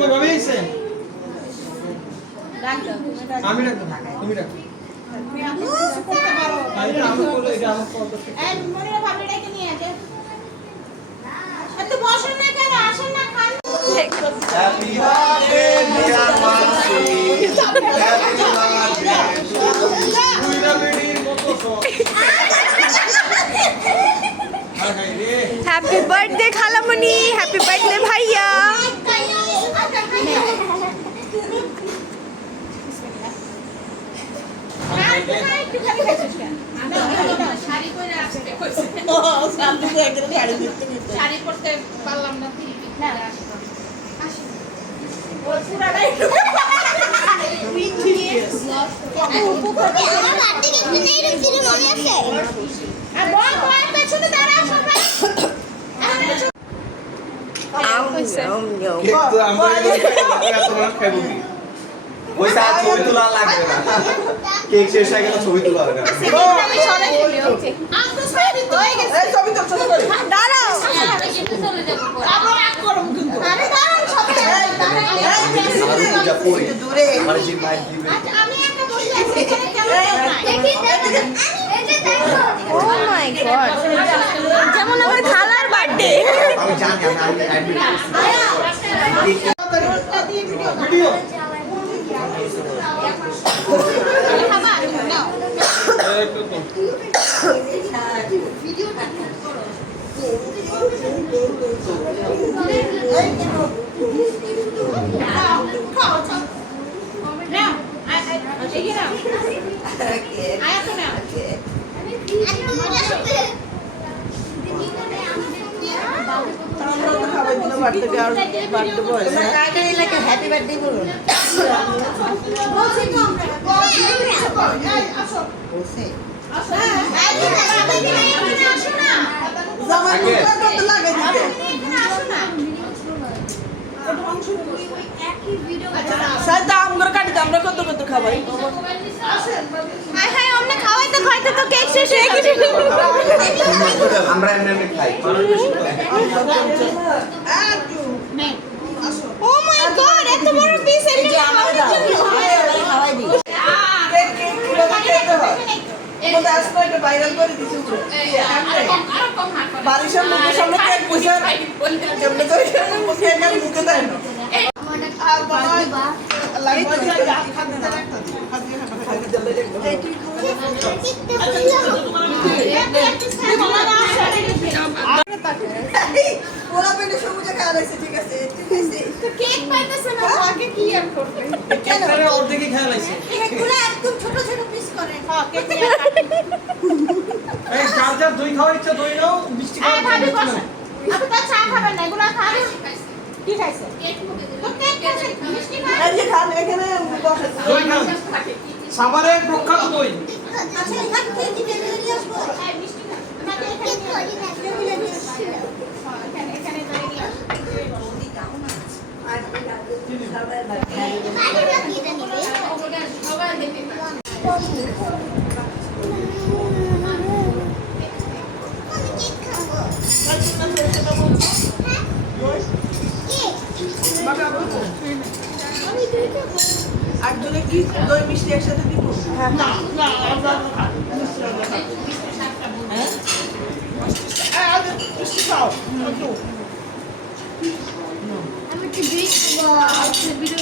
কই ভাবে আইছে আমি রাখবো তুমি রাখো তুমি আপনি কিছু করতে পারো এটা আমি বলে এটা আমার কত এই মনিরা ভাবি ডেকে নিয়ে আসে এত বসেন না কেন আসেন না খান হ্যাপি বার্থডে ডিয়ার মানসি হ্যাপি বার্থডে পুরা বেডির মতো সব হ্যাপি বার্থডে খালামণি, হ্যাপি বার্থডে ভাইয়া। শাড়ি পরতে পারলাম না কেক তো আমরা এত মানুষ খাইব কি ওই সাথে ছবি তোলা লাগবে না কেক শেষ হয়ে গেলে ছবি তোলা হবে না পূজা পড়ি আমার যে মাইক দিবে ও মাই গড, যেমন আমার খালার বার্থডে। আমি জানি আমি ভিডিও হ্যাপি বার্থডে বলুন খাওয়াইতে তো কেক শেষ হয়ে গেছে। আমরা এমনি খাই ও মাই গড, এত বড় পিস এমনি খাওয়ার জন্য। কেক পাইতেছে না আগে কি এম করবে ক্যামেরা অর্ধেকই খেয়াল আছে কেকগুলো একদম ছোট ছোট পিস করে হ্যাঁ কেক এই যার যার দই খাওয়ার ইচ্ছা দই নাও মিষ্টি খাওয়ার ভাবি ইচ্ছা বসে নাও। আপনি তো চা খাবেন না এগুলো খান কি খাইছে কেক মুখে তো কেক খাইছে মিষ্টি খান দই খান সাভারের প্রখ্যাত দই আচ্ছা এখান থেকে দিতে নিয়ে আসবো হ্যাঁ মিষ্টি খান আমাকে এখানে নিয়ে এখানে ধরে নিয়ে একজনে কি দই মিষ্টি একসাথে দিব আমি কি ভিডিও